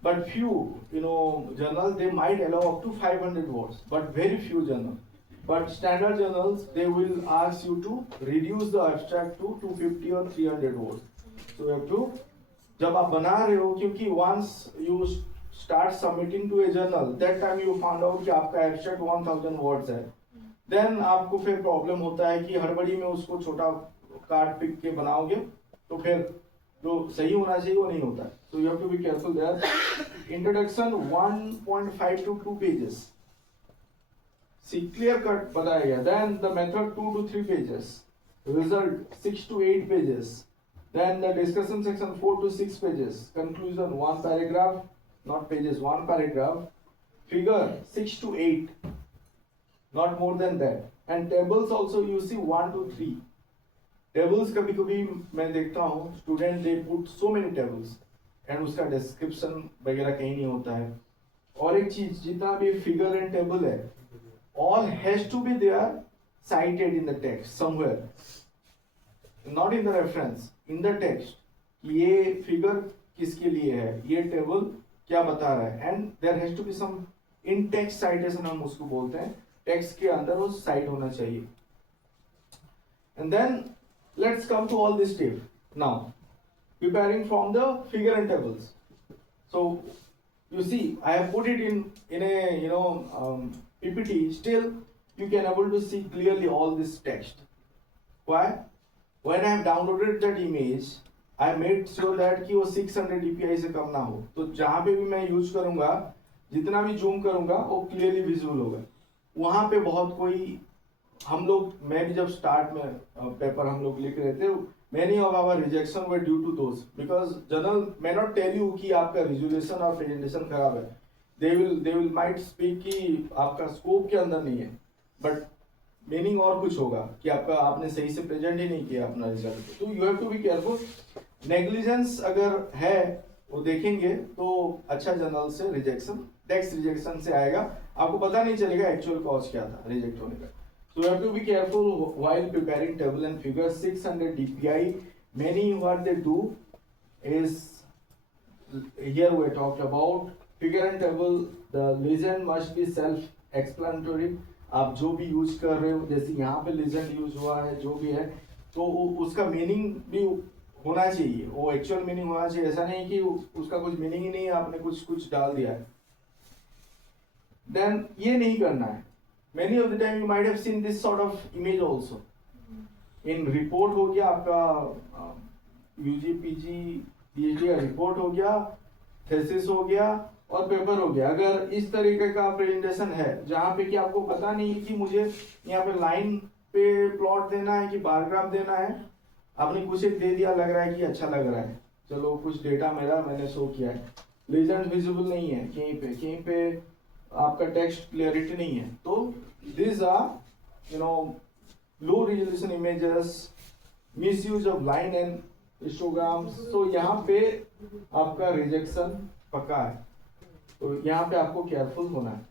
But few, journals, they might allow up to 500 words. But very few journals. But standard journals, they will ask you to reduce the abstract to 250 or 300 words. So you have to, जब आप बना रहे हो, क्योंकि once you start submitting to a journal, that time you found out कि आपका abstract 1000 words है, then आपको फिर problem होता है कि हड़बड़ी में उसको छोटा कार्ड पिक के बनाओगे, तो फिर जो सही होना चाहिए वो नहीं होता है. So you have to be careful there. Introduction 1.5 to 2 pages. See, clear cut बताया गया. Then the method 2 to 3 pages. Result 6 to 8 pages. Then the discussion section 4 to 6 pages. Conclusion 1 paragraph, not pages, 1 paragraph. Figure 6 to 8, not more than that. And tables also you see 1 to 3. Tables कभी कभी मैं देखता हूँ student they put so many tables and उसका description वगैरह कहीं नहीं होता है. और एक चीज, जितना भी figure and table है, all has to be there cited in the text somewhere. Not in the reference, in the text. ये figure किसके लिए है, ये table क्या बता रहा है, and there has to be some in text citation, हम उसको बोलते हैं, text के अंदर वो cite होना चाहिए. And then let's come to all this step now, preparing from the figure and tables. So you see, I have put it in a PPT. Still you can able to see clearly all this text. Why? When I have downloaded that image, I made sure that कि वो 600 dpi से कम ना हो, तो जहां पे भी मैं यूज करूंगा, जितना भी जूम करूंगा वो क्लियरली विजिबल होगा। वहां पे बहुत कोई हम लोग, मैं भी जब स्टार्ट में पेपर हम लोग लिख रहे थे, many of our rejection were due to those because journal may not tell you कि आपका resolution और presentation खराब है, they will might speak कि आपका scope के अंदर नहीं है, but मीनिंग और कुछ होगा कि आपका आपने सही से प्रेजेंट ही नहीं किया अपना रिजल्ट। तो you have to be careful. Negligence अगर है वो देखेंगे तो अच्छा जर्नल से रिजेक्शन, टेक्स्ट रिजेक्शन से आएगा, आपको पता नहीं चलेगा एक्चुअल कॉज क्या था रिजेक्ट होने का। So you have to be careful while preparing table and figure 600 dpi. Many what they do is, here we talked about figure and table, the legend must be self explanatory. आप जो भी use कर रहे हो, जैसे यहाँ पे legend use हुआ है जो भी है, तो उसका मीनिंग भी होना चाहिए, वो एक्चुअल मीनिंग होना चाहिए। ऐसा नहीं कि उसका कुछ मीनिंग ही नहीं है, आपने कुछ डाल दिया है। देन ये नहीं करना है। Many of the time you might have seen this sort of image also. In report हो गया आपका UG, PG, PhD का रिपोर्ट हो गया, थेसिस हो गया और पेपर हो गया। अगर इस तरीके का प्रेजेंटेशन है जहाँ पे कि आपको पता नहीं कि मुझे यहाँ पे लाइन पे प्लॉट देना है कि बार ग्राफ देना है, आपने कुछ एक दे दिया, लग रहा है कि अच्छा लग रहा है, चलो कुछ डेटा मैंने शो किया है, लेजेंड विजिबल नहीं है कहीं पे आपका टेक्स्ट क्लियरिटी नहीं है, तो these are low resolution images, misuse of line and histograms, तो यहाँ पे आपका रिजेक्शन पक्का है, तो यहाँ पे आपको केयरफुल होना है।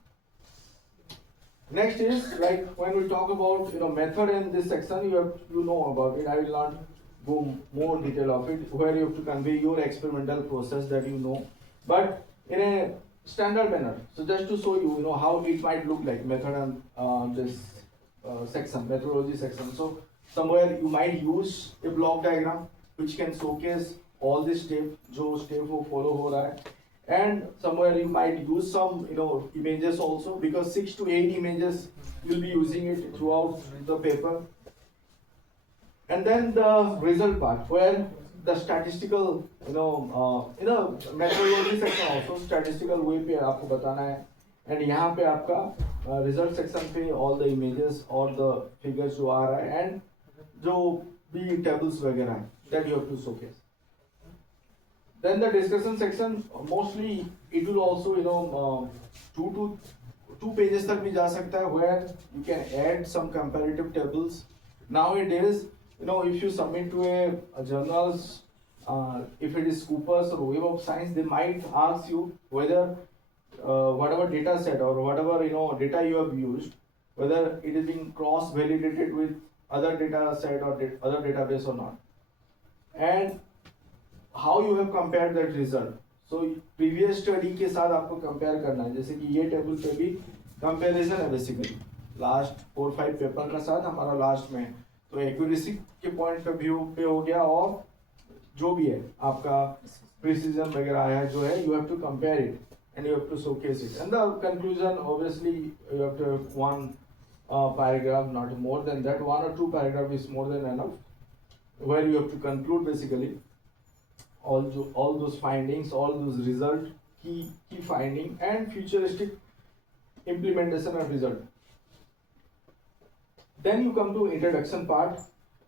Next is like when we talk about method in this section, you know about it. I will not go more detail of it, where you have to convey your experimental process that you know, but in a standard manner. So just to show you, how it might look like method and this section, methodology section. So somewhere you might use a block diagram which can showcase all the steps, जो step वो follow हो रहा है, and somewhere you might use some images also, because 6 to 8 images you'll be using it throughout the paper. And then the result part, where the statistical methodology section also statistical way पे आपको बताना है, and यहाँ पे आपका result section पे all the images और the figures जो आ रहा है and जो भी tables वगैरह हैं that you have to showcase. Then the discussion section, mostly it will also 2 pages तक भी जा सकता है, where you can add some comparative tables. Nowadays if you submit to a journals, if it is Coopers or Web of Science, they might ask you whether whatever data set or whatever data you have used, whether it is being cross validated with other data set or other database or not, and how you have compared that result. So previous study के साथ आपको compare करना है, जैसे कि ये table पे भी comparison है basically, last 4-5 पेपर का साथ हमारा लास्ट में है, तो एक्यूरेसी के पॉइंट पे व्यू पे हो गया, और जो भी है आपका प्रिसीजन वगैरह आया जो है, you have to compare it and you have to showcase it, and the conclusion obviously you have to have 1 paragraph, not more than that, 1 or 2 paragraph is more than enough, where you have to conclude basically all those findings, all those result, key finding and futuristic implementation of result. Then you come to introduction part,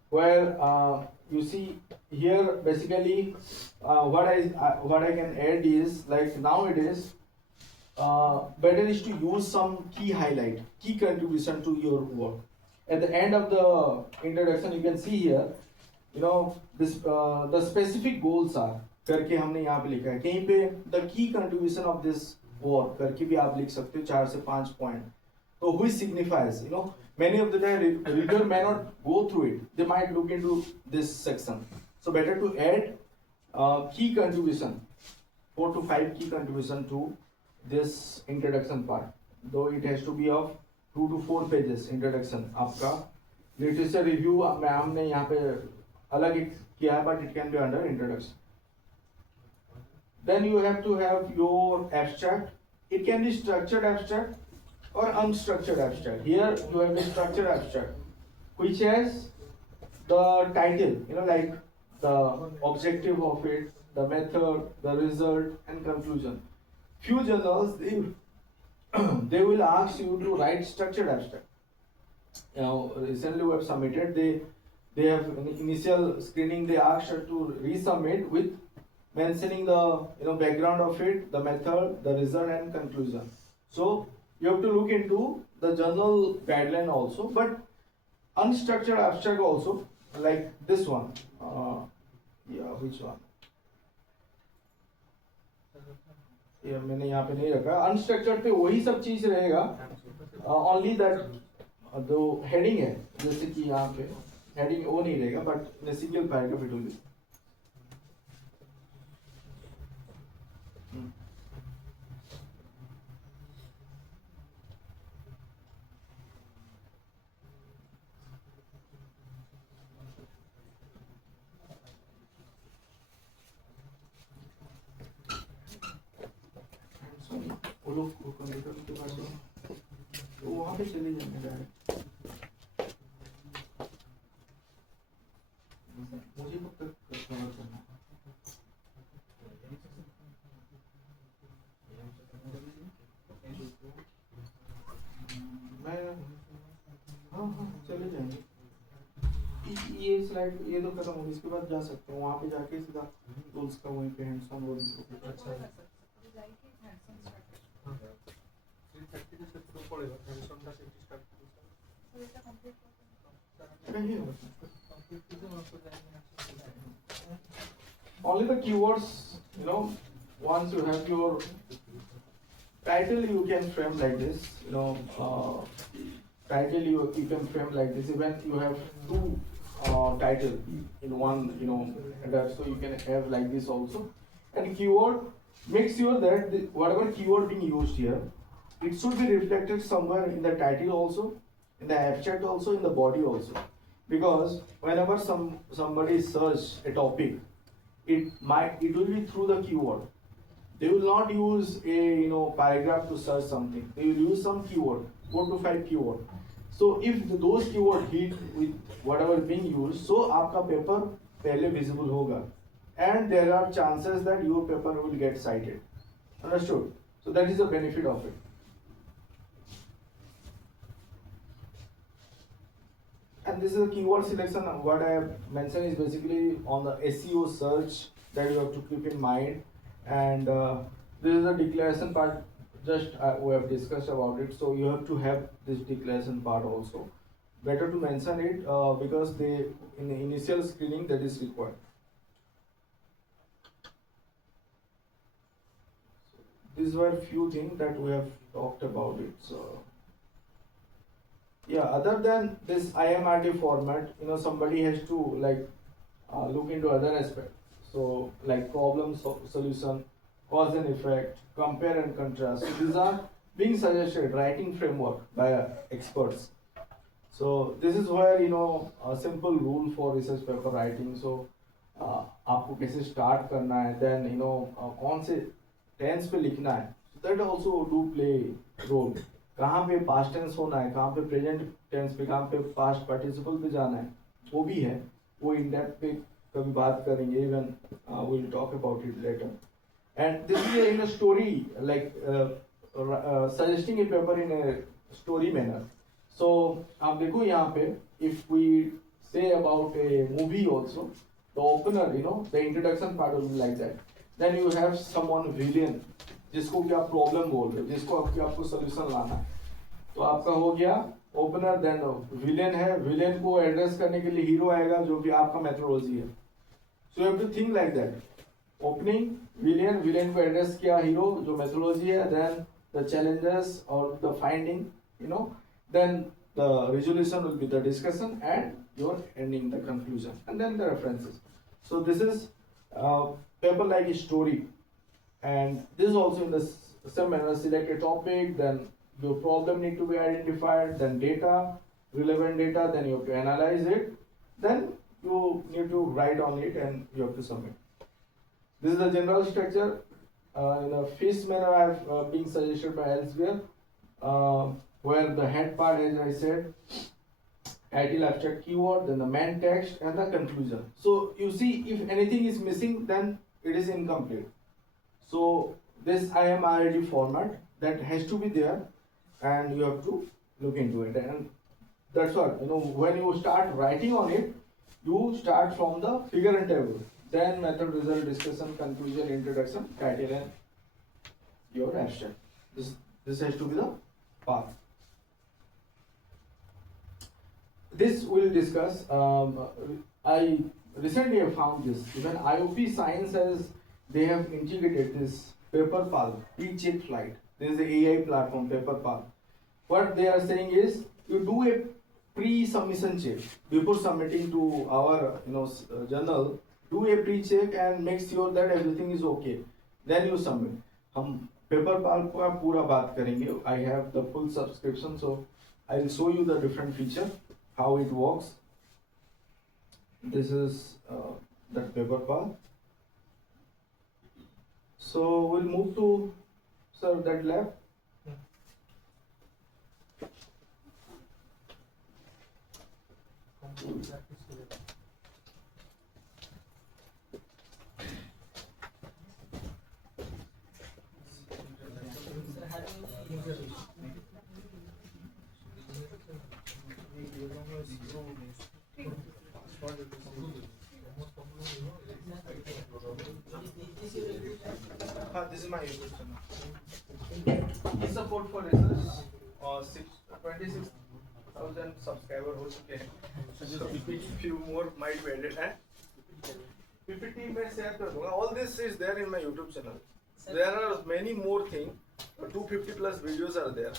where you see here basically what I can add is, like nowadays better is to use some key highlight, key contribution to your work. At the end of the introduction you can see here this the specific goals are करके हमने यहाँ पे लिखा है, कहीं पे the key contribution of this work करके भी आप लिख सकते हो 4 से 5 पॉइंट, तो which signifies many of the time reader may not go through it, they might look into this section, so better to add key contribution, 4 to 5 key contribution to this introduction part, though it has to be of 2 to 4 pages introduction. आपका literature review हमने यहाँ पे अलग किया है, but it can be under introduction. Then you have to have your abstract. It can be structured abstract or unstructured abstract. Here you have a structured abstract, which has the title, like the objective of it, the method, the result, and conclusion. Few journals they will ask you to write structured abstract. Recently we have submitted. They have initial screening. They asked her to resubmit with mentioning the background of it, the method, the result, and conclusion. So you have to look into the journal guideline also, but unstructured abstract also, like this one. Yeah, which one? ये मैंने यहाँ पे नहीं रखा. Unstructured पे वही सब चीज रहेगा, ओनली दैट जो हेडिंग है, जैसे कि यहाँ पे हेडिंग वो नहीं रहेगा, but in single paragraph it will be. वो लोग कंप्यूटर के पास तो वहाँ पे चले जाएंगे डायरेक्ट. मुझे कब तक कवर करना है? मैं हाँ हाँ चले जाएंगे. ये स्लाइड ये तो खत्म होगी, इसके बाद जा सकते हैं वहाँ पे जाके सीधा टूल्स का वहीं पे हैंड्स ऑन रोल. अच्छा है. Only the keywords, once you have your title, you can frame like this. Title you can frame like this. Even you have two title in one, header, so you can have like this also. And keyword, make sure that whatever keyword being used here, it should be reflected somewhere in the title also, in the abstract also, in the body also. Because whenever somebody search a topic, it will be through the keyword. They will not use a paragraph to search something. They will use some keyword, 4 to 5 keyword. So if those keyword hit with whatever being used, so आपका paper पहले visible होगा, and there are chances that your paper will get cited. Understood? So that is the benefit of it. And this is a keyword selection. What I have mentioned is basically on the SEO search that you have to keep in mind. And this is the declaration part. Just we have discussed about it. So you have to have this declaration part also. Better to mention it because in the initial screening that is required. These were few things that we have talked about it. So. Yeah, other than this IMRT format, somebody has to look into other aspects. So like problem solution, cause and effect, compare and contrast. So these are being suggested, writing framework by experts. So this is where a simple rule for research paper writing. So आपको कैसे start करना है, then कौन से tense पे लिखना है. So that also do play role. कहाँ पे पास्ट टेंस होना है, कहाँ पे प्रेजेंट टेंस पे, कहाँ पे पास्ट पार्टिसिपल पे जाना है, वो भी है. वो इन डेप्थ पे कभी बात करेंगे. Even will talk about it later. And this is in a story, like suggesting a paper in a story manner. So आप देखो यहाँ पे, if we say about a movie also, the opener the introduction part will be like that. Then you have someone villain, जिसको कि आप problem बोल रहे हो, जिसको आपको सोल्यूशन लाना है. तो आपका हो गया ओपनर. देन विलेन है, विलेन को एड्रेस करने के लिए हीरो आएगा जो कि आपका मेथोडोलॉजी है. So you have to think like that. Opening villain, villain को एड्रेस किया हीरो जो मेथोडोलॉजी है. देन द चैलेंजेस और the finding, then the resolution will be the discussion and your ending the conclusion and then the references. So this is paper like a story. And this is also in the same manner. Select a topic, then your problem need to be identified, then data, relevant data, then you have to analyze it, then you need to write on it and you have to submit. This is the general structure. In a fish manner, I have been suggested by elsewhere, where the head part, as I said, title, abstract keyword, then the main text and the conclusion. So you see, if anything is missing, then it is incomplete. So this I am already format that has to be there, and you have to look into it. And that's what, when you start writing on it, you start from the figure and table, then method, result, discussion, conclusion, introduction, title, and your abstract. This has to be the path. This we'll discuss. I recently have found this. Even IOP Science they have integrated this PaperPal pre-check flight. This is the AI platform PaperPal. What they are saying is you do a pre-submission check before submitting to our journal. Do a pre-check and make sure that everything is okay. Then you submit. हम PaperPal को आप पूरा बात करेंगे. I have the full subscription, so I will show you the different feature, how it works. This is that PaperPal. So we'll move to that lab. This is my YouTube channel. This support for research. 26,000 subscribers हो चुके हैं. So few more might be added. PPT में share कर दूँगा. All this is there in my YouTube channel. There are many more things. 250 plus videos are there.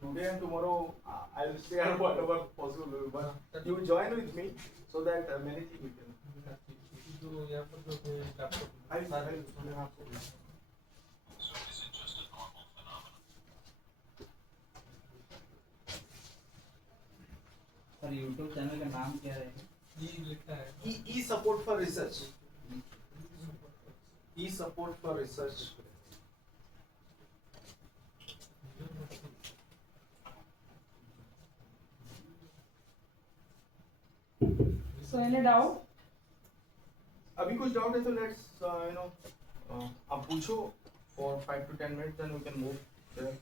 Today and tomorrow I will share whatever possible. But you join with me so that many things you can. Sir YouTube channel का नाम क्या है? E support for research. E support for research. So any doubt? अभी कुछ doubt है तो let's आप पूछो for 5 to 10 minutes, then we can move there.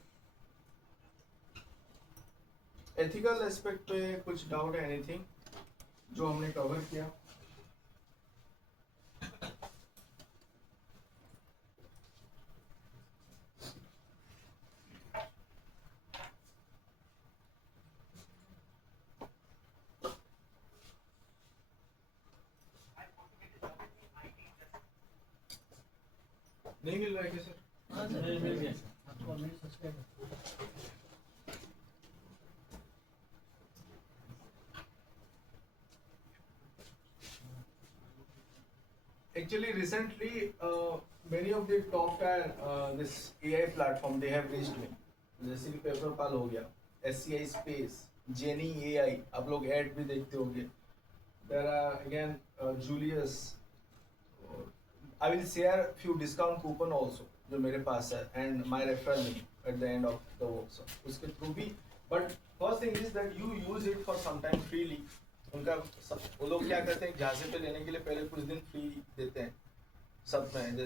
Ethical aspect पे कुछ डाउट है, एनीथिंग जो हमने कवर किया? नहीं मिल रहा है क्या सर? हाँ सर मिल गया. Actually, recently, many of the top tier this AI platform they have reached me. जैसे कि PaperPal हो गया, SCI Space, Jenny AI, आप लोग ऐड भी देखते होंगे. There are again Julius. I will share few discount coupon also जो मेरे पास है and my referral link at the end of the workshop. उसके through भी. But first thing is that you use it for some time freely. उनका वो लोग क्या करते हैं, झांसे पे लेने के लिए पहले कुछ दिन फ्री देते हैं सब में.